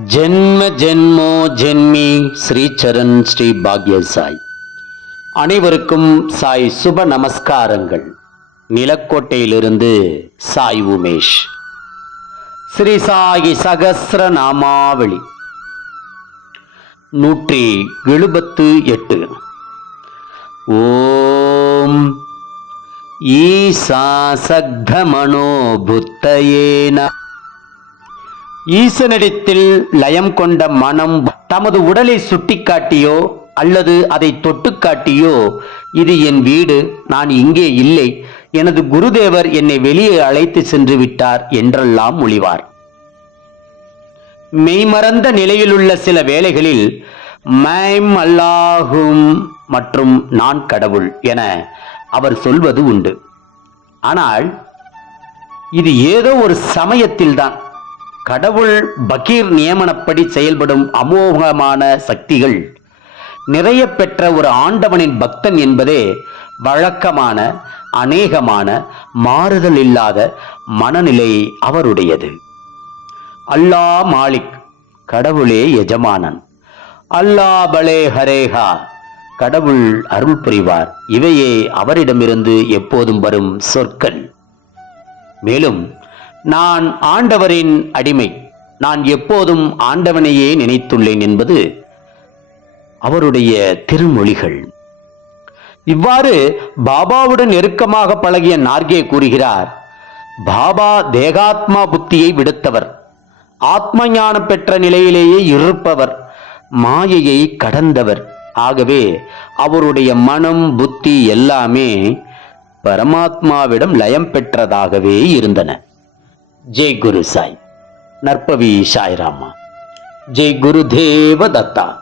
ஜென்ம ஜென்மோ ஜென்மி ஸ்ரீ சரண் ஸ்ரீ பாக்ய சாய். அனைவருக்கும் சாய் சுப நமஸ்காரங்கள். நிலக்கோட்டையிலிருந்து சாய் உமேஷ். ஸ்ரீ சாயி சகஸ்ர நாமாவளி. நூற்றி எழுபத்து எட்டு. ஓம் ஈசா சக்தமனோ புத்தயேன ஈசனிடத்தில் லயம் கொண்ட மனம் தமது உடலை சுட்டிக்காட்டியோ அல்லது அதை தொட்டுக்காட்டியோ இது என் வீடு நான் இங்கே இல்லை. எனது குருதேவர் என்னை வெளியே அழைத்து சென்று விட்டார் என்றெல்லாம் மொழிவார் மெய்மறந்த நிலையிலுள்ள சில வேளைகளில் மைம் அல்லாஹும் மற்றும் நான் கடவுள் என அவர் சொல்வது உண்டு. ஆனால் இது ஏதோ ஒரு சமயத்தில்தான். கடவுள் பகீர் நியமனப்படி செயல்படும் அமோகமான சக்திகள். நிறைய பெற்ற ஒரு ஆண்டவனின் பக்தன் என்பதே வழக்கமான அநேகமான மாறுதல் இல்லாத மனநிலை அவருடையது. அல்லாஹ் மாலிக் கடவுளே எஜமானன். அல்லாஹ் பலே ஹரேஹா கடவுள் அருள் புரிவார். இவையே அவரிடமிருந்து எப்போதும் வரும் சொற்கள். மேலும் நான் ஆண்டவரின் அடிமை. நான் எப்போதும் ஆண்டவனையே நினைத்துள்ளேன் என்பது அவருடைய திருமொழிகள். இவ்வாறு பாபாவுடன் நெருக்கமாக பழகிய நார்கே கூறுகிறார் பாபா தேகாத்மா புத்தியை விடுத்தவர் ஆத்ம ஞானம் பெற்ற நிலையிலேயே இருப்பவர் மாயையை கடந்தவர். ஆகவே அவருடைய மனம் புத்தி எல்லாமே பரமாத்மாவிடம் லயம் பெற்றதாகவே இருந்தன. ஜெய் குரு சாய். நற்பவி சாய்ராமா. ஜெய் குரு தேவ தத்தா.